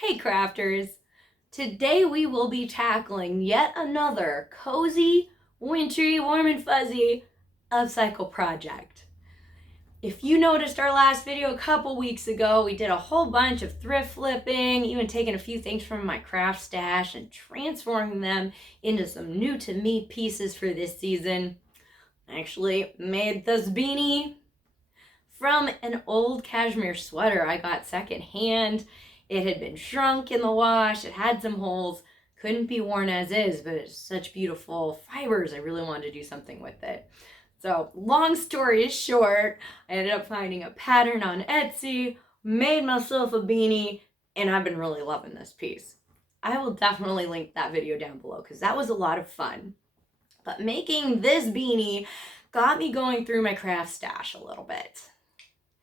Hey crafters! Today we will be tackling yet another cozy, wintry, warm and fuzzy upcycle project. If you noticed our last video a couple weeks ago, we did a whole bunch of thrift flipping, even taking a few things from my craft stash and transforming them into some new to me pieces for this season. I actually made this beanie from an old cashmere sweater I got secondhand. It had been shrunk in the wash, it had some holes, couldn't be worn as is, but it's such beautiful fibers. I really wanted to do something with it. So, long story short, I ended up finding a pattern on Etsy, made myself a beanie, and I've been really loving this piece. I will definitely link that video down below because that was a lot of fun. But making this beanie got me going through my craft stash a little bit.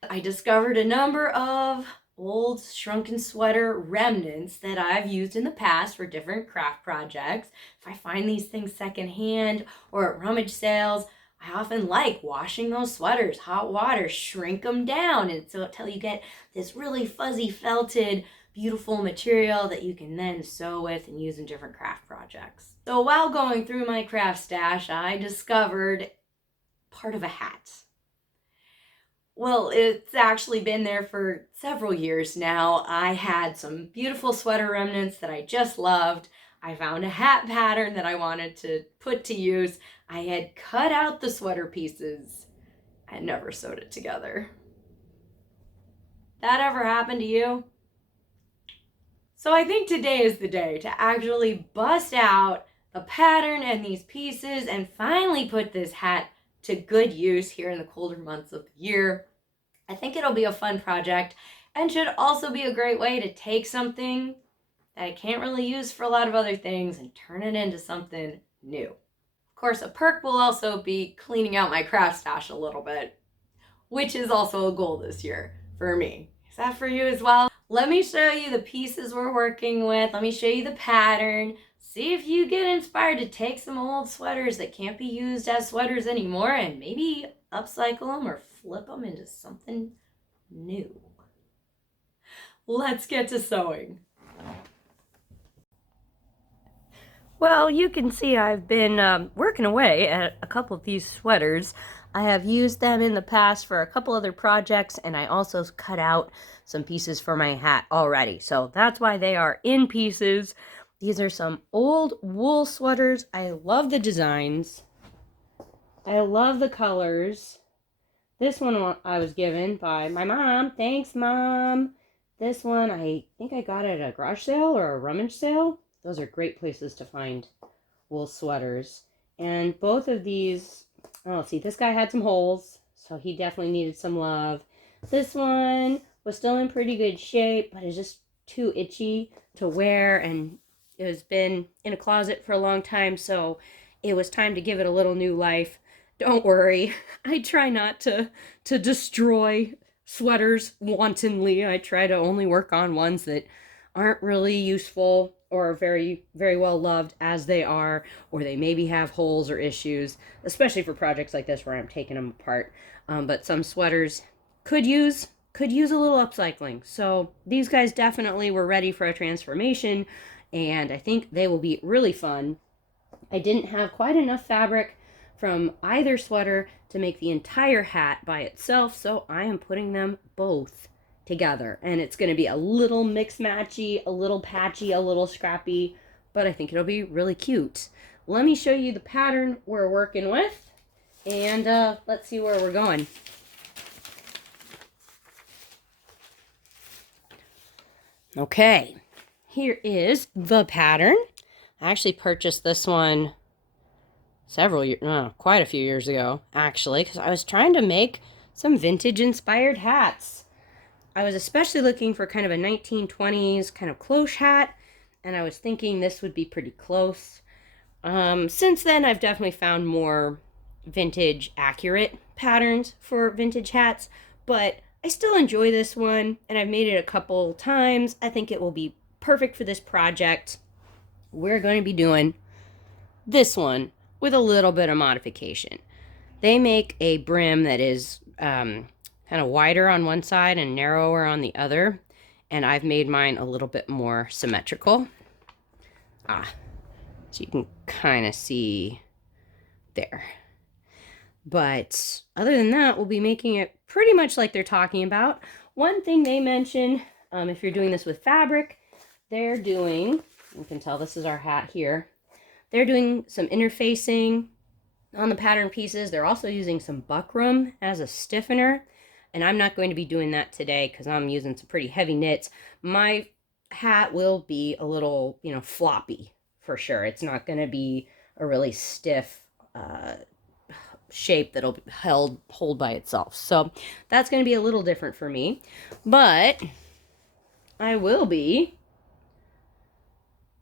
I discovered a number of old shrunken sweater remnants that I've used in the past for different craft projects. If I find these things secondhand or at rummage sales, I often like washing those sweaters, hot water, shrink them down, and so until you get this really fuzzy felted beautiful material that you can then sew with and use in different craft projects. So while going through my craft stash, I discovered part of a hat. Well, it's actually been there for several years now. I had some beautiful sweater remnants that I just loved. I found a hat pattern that I wanted to put to use. I had cut out the sweater pieces. I never sewed it together. That ever happened to you? So I think today is the day to actually bust out a pattern and these pieces and finally put this hat to good use here in the colder months of the year. I think it'll be a fun project and should also be a great way to take something that I can't really use for a lot of other things and turn it into something new. Of course, a perk will also be cleaning out my craft stash a little bit, which is also a goal this year for me. Is that for you as well? Let me show you the pieces we're working with. Let me show you the pattern. See if you get inspired to take some old sweaters that can't be used as sweaters anymore and maybe upcycle them or flip them into something new. Let's get to sewing. Well, you can see I've been working away at a couple of these sweaters. I have used them in the past for a couple other projects, and I also cut out some pieces for my hat already. So that's why they are in pieces. These are some old wool sweaters. I love the designs. I love the colors. This one I was given by my mom. Thanks, Mom. This one, I think I got it at a garage sale or a rummage sale. Those are great places to find wool sweaters. And both of these, oh, see, this guy had some holes, so he definitely needed some love. This one was still in pretty good shape, but it's just too itchy to wear, and it has been in a closet for a long time, so it was time to give it a little new life. Don't worry, I try not to destroy sweaters wantonly. I try to only work on ones that aren't really useful or very, very well loved as they are, or they maybe have holes or issues, especially for projects like this where I'm taking them apart. But some sweaters could use a little upcycling. So these guys definitely were ready for a transformation, and I think they will be really fun. I didn't have quite enough fabric from either sweater to make the entire hat by itself, so I am putting them both together, and it's going to be a little mix-matchy, a little patchy, a little scrappy, but I think it'll be really cute. Let me show you the pattern we're working with, and let's see where we're going. Okay, here is the pattern. I actually purchased this one quite a few years ago, actually, because I was trying to make some vintage-inspired hats. I was especially looking for kind of a 1920s kind of cloche hat, and I was thinking this would be pretty close. Since then, I've definitely found more vintage accurate patterns for vintage hats, but I still enjoy this one, and I've made it a couple times. I think it will be perfect for this project. We're going to be doing this one with a little bit of modification. They make a brim that is kind of wider on one side and narrower on the other. and I've made mine a little bit more symmetrical. So you can kind of see there. But other than that, we'll be making it pretty much like they're talking about. One thing they mention, if you're doing this with fabric, they're doing, you can tell this is our hat here, they're doing some interfacing on the pattern pieces. They're also using some buckram as a stiffener, and I'm not going to be doing that today because I'm using some pretty heavy knits. My hat will be a little, floppy for sure. It's not going to be a really stiff shape that'll hold by itself. So that's going to be a little different for me, but I will be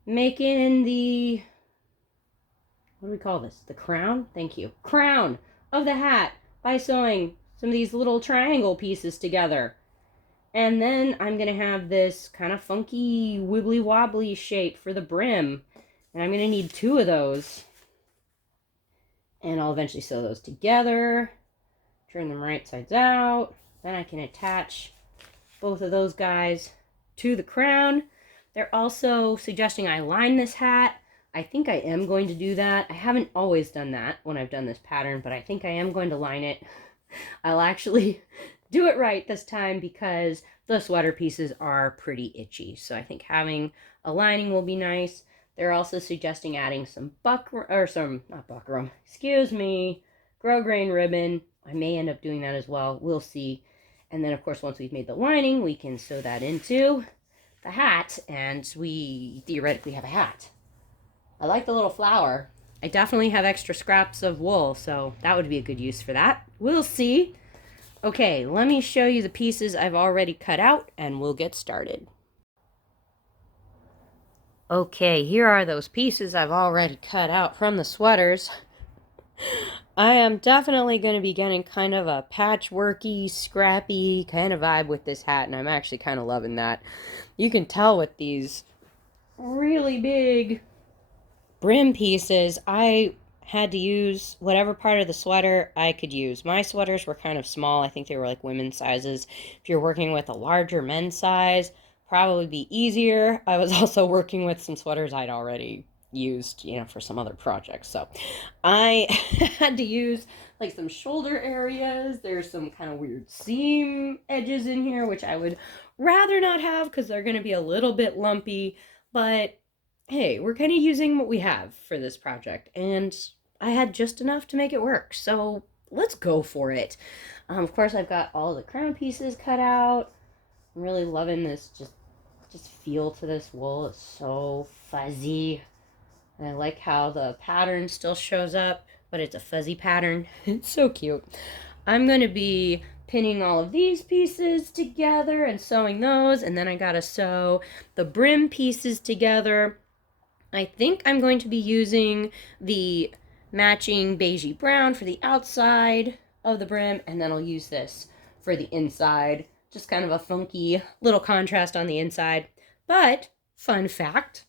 making the, what do we call this? The crown? Thank you. Crown of the hat by sewing some of these little triangle pieces together. And then I'm going to have this kind of funky wibbly wobbly shape for the brim. And I'm going to need 2 of those. And I'll eventually sew those together. Turn them right sides out. Then I can attach both of those guys to the crown. They're also suggesting I line this hat. I think I am going to do that. I haven't always done that when I've done this pattern, but I think I am going to line it. I'll actually do it right this time because the sweater pieces are pretty itchy. So I think having a lining will be nice. They're also suggesting adding some grosgrain ribbon. I may end up doing that as well. We'll see. And then, of course, once we've made the lining, we can sew that into the hat, and we theoretically have a hat. I like the little flower. I definitely have extra scraps of wool, so that would be a good use for that. We'll see. Okay, let me show you the pieces I've already cut out, and we'll get started. Okay, here are those pieces I've already cut out from the sweaters. I am definitely going to be getting kind of a patchworky, scrappy kind of vibe with this hat, and I'm actually kind of loving that. You can tell with these really big brim pieces, I had to use whatever part of the sweater I could use. My sweaters were kind of small. I think they were like women's sizes. If you're working with a larger men's size, probably be easier. I was also working with some sweaters I'd already used, for some other projects. So I had to use like some shoulder areas. There's some kind of weird seam edges in here, which I would rather not have because they're going to be a little bit lumpy. But hey, we're kind of using what we have for this project, and I had just enough to make it work. So let's go for it. Of course, I've got all the crown pieces cut out. I'm really loving this just feel to this wool. It's so fuzzy. And I like how the pattern still shows up, but it's a fuzzy pattern. It's so cute. I'm going to be pinning all of these pieces together and sewing those, and then I got to sew the brim pieces together. I think I'm going to be using the matching beigey brown for the outside of the brim, and then I'll use this for the inside. Just kind of a funky little contrast on the inside. But, fun fact,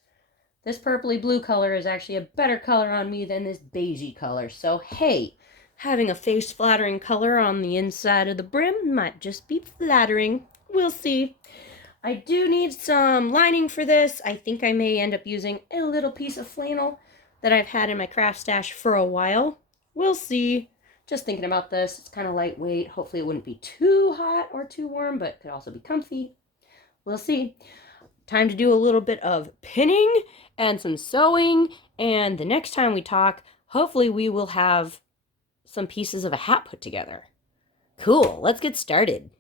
this purpley blue color is actually a better color on me than this beigey color. So, hey, having a face flattering color on the inside of the brim might just be flattering. We'll see. I do need some lining for this. I think I may end up using a little piece of flannel that I've had in my craft stash for a while. We'll see. Just thinking about this. It's kind of lightweight. Hopefully it wouldn't be too hot or too warm, but it could also be comfy. We'll see. Time to do a little bit of pinning and some sewing, and the next time we talk, hopefully we will have some pieces of a hat put together. Cool, let's get started.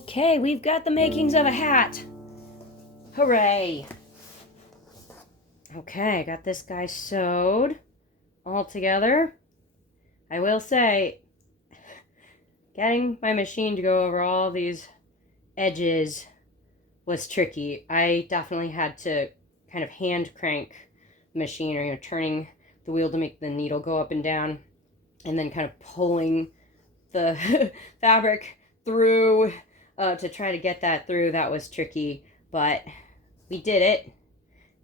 Okay, we've got the makings of a hat. Hooray! Okay, I got this guy sewed all together. I will say, getting my machine to go over all these edges was tricky. I definitely had to kind of hand crank the machine, or turning the wheel to make the needle go up and down, and then kind of pulling the fabric through to try to get that through. That was tricky, but we did it.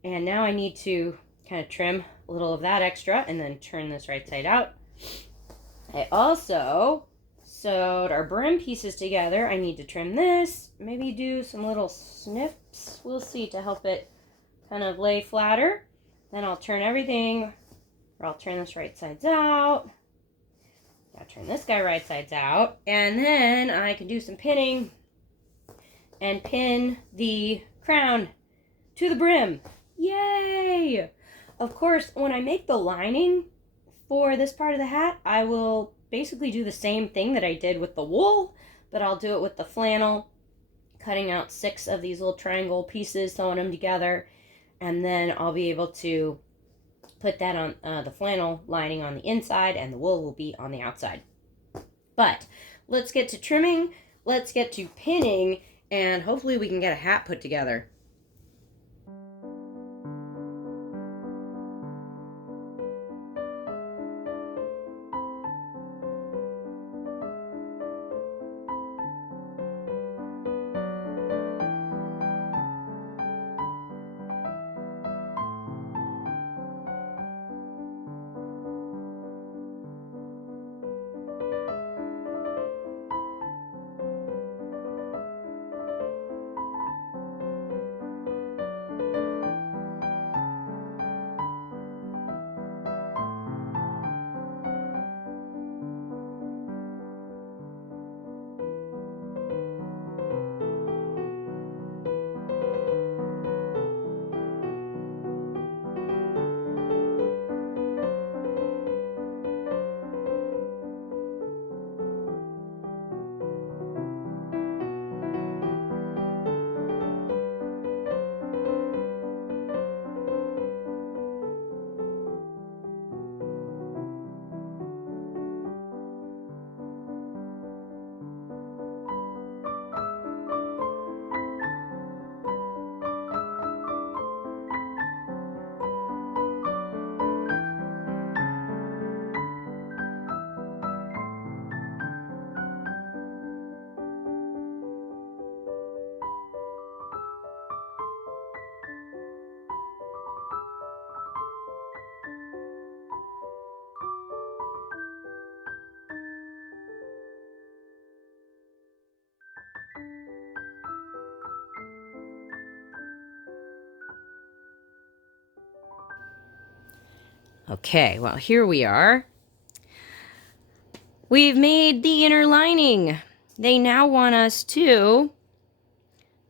And now I need to kind of trim a little of that extra and then turn this right side out. I also sewed our brim pieces together. I need to trim this, maybe do some little snips, we'll see, to help it kind of lay flatter. Then I'll turn everything, or I'll turn this right sides out. I'll turn this guy right sides out, and then I can do some pinning and pin the crown to the brim. Yay! Of course, when I make the lining for this part of the hat, I will basically do the same thing that I did with the wool, but I'll do it with the flannel, cutting out 6 of these little triangle pieces, sewing them together, and then I'll be able to put that on the flannel lining on the inside, and the wool will be on the outside. But let's get to trimming, let's get to pinning, and hopefully we can get a hat put together. Okay, well, here we are. We've made the inner lining. They now want us to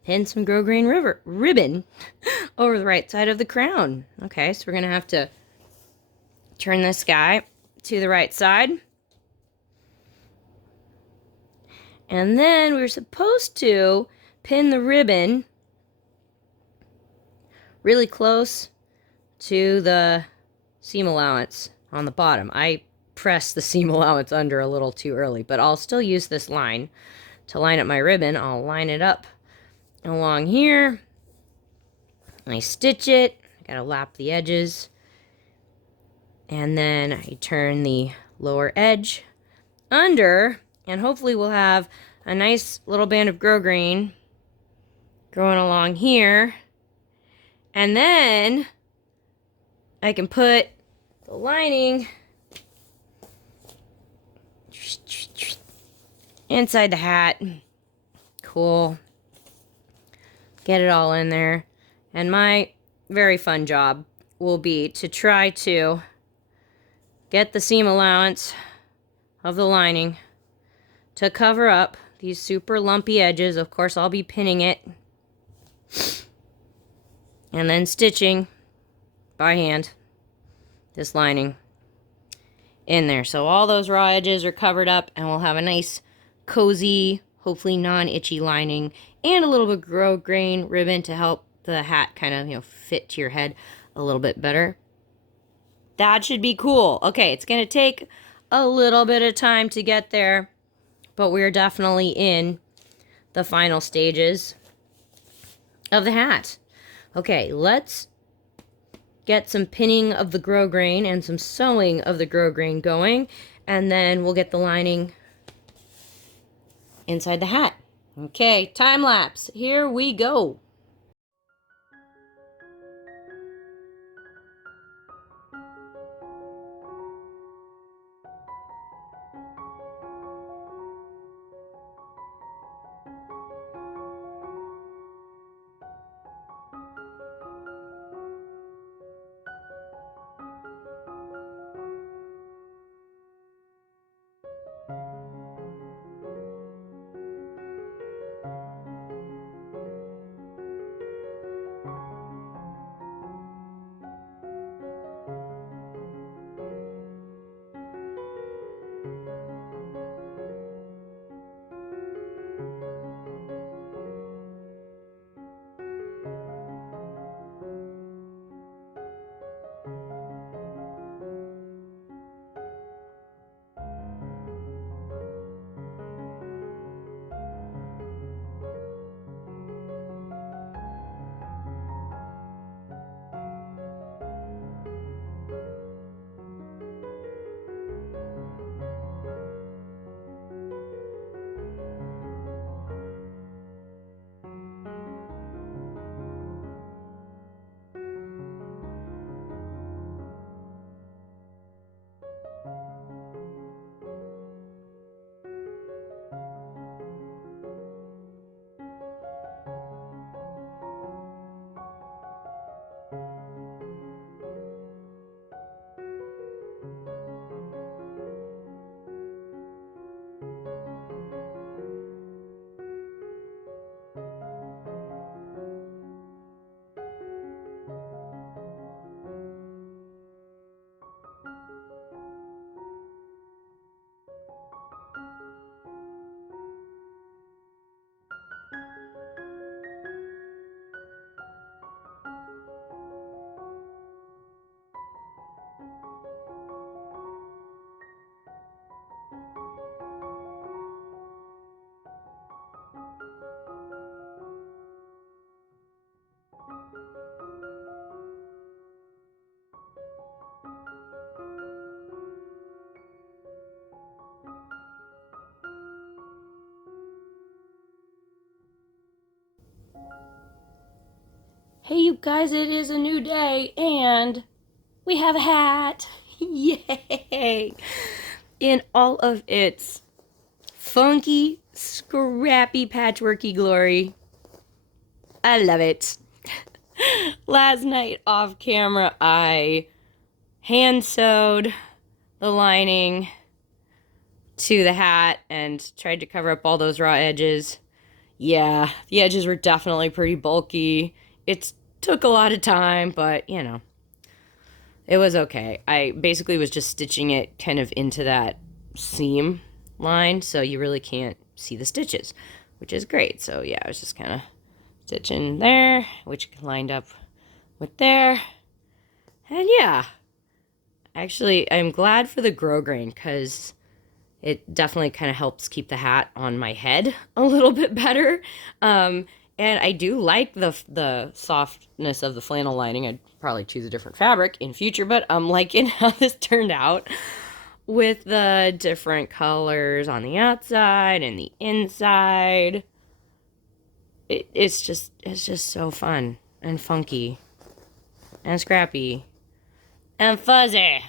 pin some grosgrain ribbon over the right side of the crown. Okay, so we're going to have to turn this guy to the right side. And then we're supposed to pin the ribbon really close to the seam allowance on the bottom. I pressed the seam allowance under a little too early, but I'll still use this line to line up my ribbon. I'll line it up along here. I stitch it. I gotta lap the edges. And then I turn the lower edge under, and hopefully we'll have a nice little band of grosgrain growing along here. And then I can put the lining inside the hat. Cool. Get it all in there. And my very fun job will be to try to get the seam allowance of the lining to cover up these super lumpy edges. Of course, I'll be pinning it and then stitching by hand this lining in there. So all those raw edges are covered up, and we'll have a nice, cozy, hopefully non-itchy lining, and a little bit of grosgrain ribbon to help the hat kind of, fit to your head a little bit better. That should be cool. Okay, it's going to take a little bit of time to get there, but we're definitely in the final stages of the hat. Okay, let's get some pinning of the grosgrain and some sewing of the grosgrain going, and then we'll get the lining inside the hat. Okay, time lapse. Here we go. Hey, you guys, it is a new day, and we have a hat. Yay! In all of its funky, scrappy, patchworky glory. I love it. Last night off camera, I hand sewed the lining to the hat and tried to cover up all those raw edges. Yeah, the edges were definitely pretty bulky. It took a lot of time, but it was okay. I basically was just stitching it kind of into that seam line, so you really can't see the stitches, which is great. So yeah, I was just kind of stitching there, which lined up with there. And yeah, actually, I'm glad for the grosgrain because it definitely kind of helps keep the hat on my head a little bit better. And I do like the softness of the flannel lining. I'd probably choose a different fabric in future, but I'm liking how this turned out with the different colors on the outside and the inside. It's just so fun and funky and scrappy and fuzzy,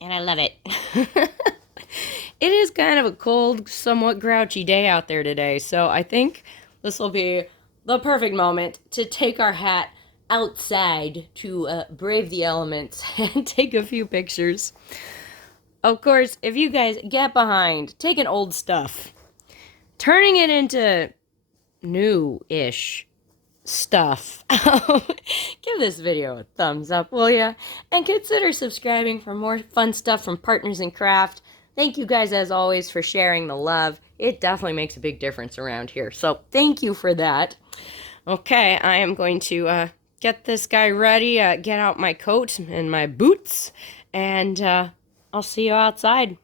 and I love it. It is kind of a cold, somewhat grouchy day out there today, so I think this will be the perfect moment to take our hat outside to brave the elements and take a few pictures. Of course, if you guys get behind taking old stuff, turning it into new-ish stuff, give this video a thumbs up, will ya? And consider subscribing for more fun stuff from Partners in Craft. Thank you guys, as always, for sharing the love. It definitely makes a big difference around here. So thank you for that. Okay, I am going to get this guy ready, get out my coat and my boots, and I'll see you outside.